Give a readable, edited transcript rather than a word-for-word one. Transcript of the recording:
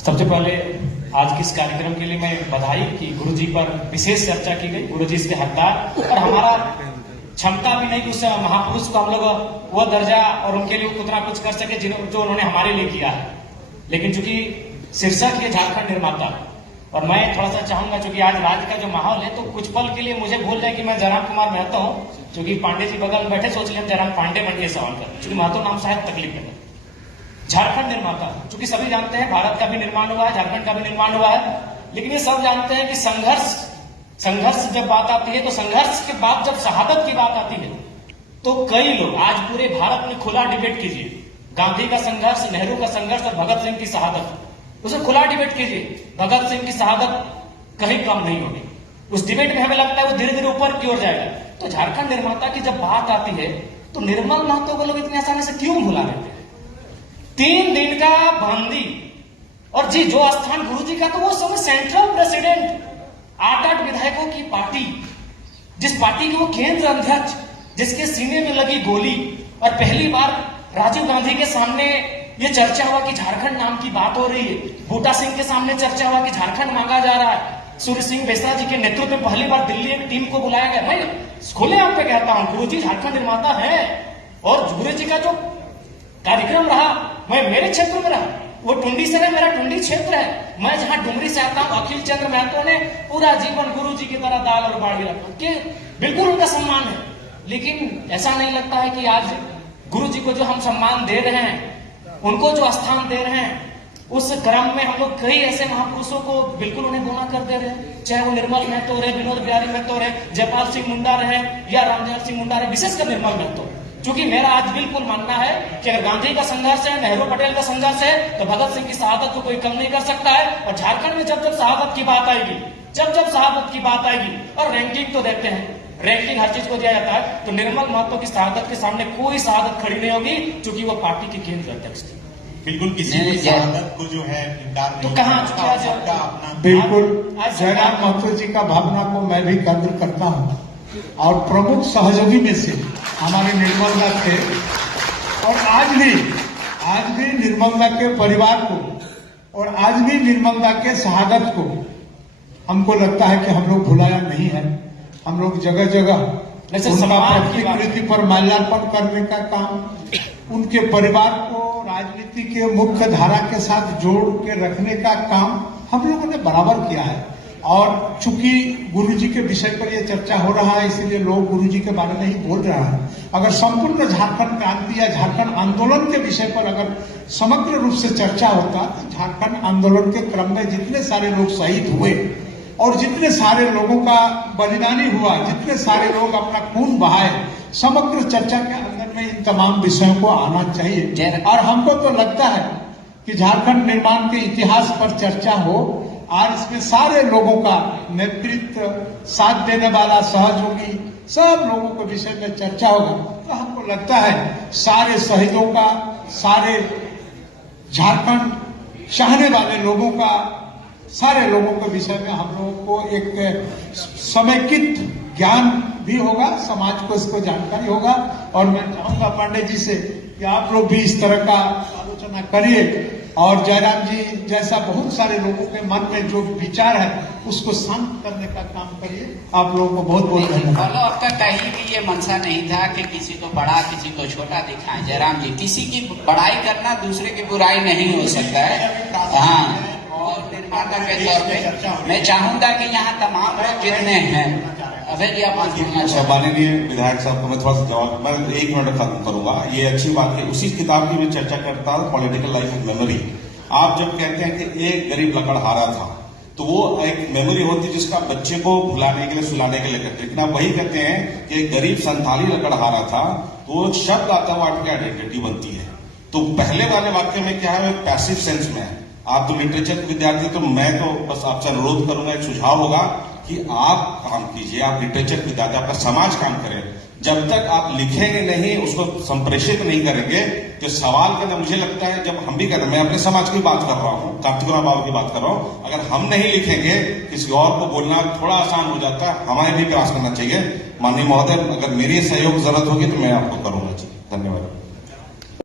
सबसे पहले आज के इस कार्यक्रम के लिए मैं बधाई कि गुरुजी पर विशेष चर्चा की गई। गुरुजी इसके हकदार और हमारा क्षमता भी नहीं कि उस महापुरुष को हम लोग वह दर्जा और उनके लिए उतना कुछ कर सके जो उन्होंने हमारे लिए किया है। लेकिन चूंकि शीर्षक है झारखंड निर्माता और मैं थोड़ा सा चाहूंगा चूंकि आज राज्य का जो माहौल है तो कुछ पल के लिए मुझे भूल जाए कि मैं जयराम कुमार महतो हूँ। चूंकि पांडे जी बगल में बैठे, सोच लिया हम जयराम पांडे बन के सवाल कर, चूंकि महतो नाम शायद तकलीफ है। झारखंड निर्माता, चूंकि सभी जानते हैं भारत का भी निर्माण हुआ है, झारखंड का भी निर्माण हुआ है, लेकिन ये सब जानते हैं कि संघर्ष जब बात आती है तो संघर्ष के बाद जब शहादत की बात आती है तो कई लोग आज पूरे भारत में खुला डिबेट कीजिए, गांधी का संघर्ष, नेहरू का संघर्ष और भगत सिंह की शहादत, उसे खुला डिबेट कीजिए, भगत सिंह की शहादत कहीं कम नहीं होगी। उस डिबेट में हमें लगता है वो धीरे धीरे ऊपर की ओर जाएगा। तो झारखंड निर्माता की जब बात आती है तो निर्मल महतो को लोग इतनी आसानी से क्यों भुला देते हैं? 3 दिन का बंदी और जी जो स्थान गुरुजी का, तो वो समय सेंट्रल प्रेसिडेंट, 8 विधायकों की पार्टी, जिस पार्टी के वो केंद्र अध्यक्ष, जिसके सीने में लगी गोली, और पहली बार राजीव गांधी के सामने ये चर्चा हुआ कि झारखंड नाम की बात हो रही है, बूटा सिंह के सामने चर्चा हुआ कि झारखंड मांगा जा रहा है, सूर्य सिंह बेसरा जी के नेतृत्व में पहली बार दिल्ली एक टीम को बुलाया गया। मैं खुले आप पे कहता हूं गुरुजी झारखंड निर्माता है और गुरुजी का जो कार्यक्रम रहा, मैं मेरे क्षेत्र में रहा, वो टुंडी से है, मेरा टुंडी क्षेत्र है, मैं जहां डुमरी से आता हूं, अखिल चंद्र महतो ने पूरा जीवन गुरुजी की तरह दाल और बाड़ी रखा कि बिल्कुल उनका सम्मान है। लेकिन ऐसा नहीं लगता है कि आज गुरुजी को जो हम सम्मान दे रहे हैं, उनको जो स्थान दे रहे हैं, उस क्रम में हम लोग कई ऐसे महापुरुषों को बिल्कुल उन्हें गुना कर दे रहे हैं, चाहे वो निर्मल महतो रहे, विनोद बिहारी महतो रहे, जयपाल सिंह मुंडा रहे या रामजोहर सिंह मुंडा रहे, विशेषकर निर्मल महतो। क्योंकि मेरा आज बिल्कुल मानना है कि अगर गांधी का संघर्ष है, नेहरू पटेल का संघर्ष है, तो भगत सिंह की शहादत को कोई कम नहीं कर सकता है। और झारखंड में जब जब शहादत की बात आएगी, शहादत की बात आएगी, और रैंकिंग तो देखते हैं, रैंकिंग हर चीज को दिया जाता है, तो निर्मल महतो की शहादत के सामने कोई शहादत खड़ी नहीं होगी, क्योंकि वो पार्टी के केंद्र अध्यक्ष थे। बिल्कुल किसी भी शहादत को जो है तो कहाँ बिल्कुल जयराम महतो जी का भावना को मैं भी कद्र करता हूँ और प्रमुख सहयोगी में से हमारे निर्मलदा थे और आज भी निर्मलदा के परिवार को और आज भी निर्मलदा के शहादत को हमको लगता है कि हम लोग भुलाया नहीं है। हम लोग जगह जगह उनका प्रतिकृति पर माल्यार्पण करने का काम, उनके परिवार को राजनीति के मुख्य धारा के साथ जोड़ के रखने का काम हम लोगों ने बराबर किया है। और चूंकि गुरुजी के विषय पर यह चर्चा हो रहा है, इसीलिए लोग गुरुजी के बारे में ही बोल रहा है। अगर संपूर्ण झारखंड क्रांति या झारखंड आंदोलन के विषय पर अगर समग्र रूप से चर्चा होता तो झारखंड आंदोलन के क्रम में जितने सारे लोग शहीद हुए और जितने सारे लोगों का बलिदानी हुआ, जितने सारे लोग अपना खून बहाए, समग्र चर्चा के अंदर में इन तमाम विषयों को आना चाहिए। और हमको तो लगता है कि झारखंड निर्माण के इतिहास पर चर्चा हो और इसमें सारे लोगों का नेतृत्व, साथ देने वाला, सहयोगी, सब लोगों के विषय में चर्चा होगा, तो हमको लगता है सारे शहीदों का, सारे झारखंड चाहने वाले लोगों का, सारे लोगों के विषय में हम लोगों को एक समेकित ज्ञान भी होगा, समाज को इसको जानकारी होगा। और मैं चाहूंगा पांडे जी से कि आप लोग भी इस तरह का आलोचना करिए और जयराम जी जैसा बहुत सारे लोगों के मन में जो विचार है उसको शांत करने का काम करिए। आप लोगों को बहुत बहुत धन्यवाद। आपका कहीं भी ये मनसा नहीं था कि किसी को बड़ा किसी को छोटा दिखाएं। जयराम जी, किसी की बड़ाई करना दूसरे की बुराई नहीं हो सकता है। हाँ, और निर्माता के तौर पे मैं चाहूंगा कि यहाँ तमाम लोग जितने हैं, अभय जी आप माननीय विधायक साहब को मैं थोड़ा सा जवाब, मैं 1 मिनट खत्म करूंगा। ये अच्छी बात है, उसी किताब की मैं चर्चा करता हूँ, पॉलिटिकल लाइफ ऑफ मेमोरी। आप जब कहते हैं कि एक गरीब लकड़हारा था, तो वो एक मेमोरी होती है जिसका बच्चे को भुलाने के लिए, सुलाने के लिए करते। लेकिन आप वही कहते हैं कि एक गरीब संथाली लकड़हारा था, तो वो शब्द आता हुआ आपकी आइडेंटिटी बनती है। तो पहले वाले वाक्य में क्या है, पैसिव सेंस में है। आप तो लिटरेचर के विद्यार्थी, तो मैं तो बस आपसे अनुरोध करूंगा, एक सुझाव होगा कि आप काम कीजिए, आप लिटरेचर विद्यार्थी, आपका समाज काम करे। जब तक आप लिखेंगे नहीं, उसको संप्रेषित नहीं करेंगे, तो सवाल करना, मुझे लगता है जब हम भी कर रहे हैं, मैं अपने समाज की बात कर रहा हूँ, कार्तिक बाबू की बात कर रहा हूँ, अगर हम नहीं लिखेंगे किसी और को बोलना थोड़ा आसान हो जाता है। हमारे भी प्रयास करना चाहिए। माननीय महोदय, अगर मेरी सहयोग जरूरत होगी तो मैं आपको करूंगा जी। धन्यवाद।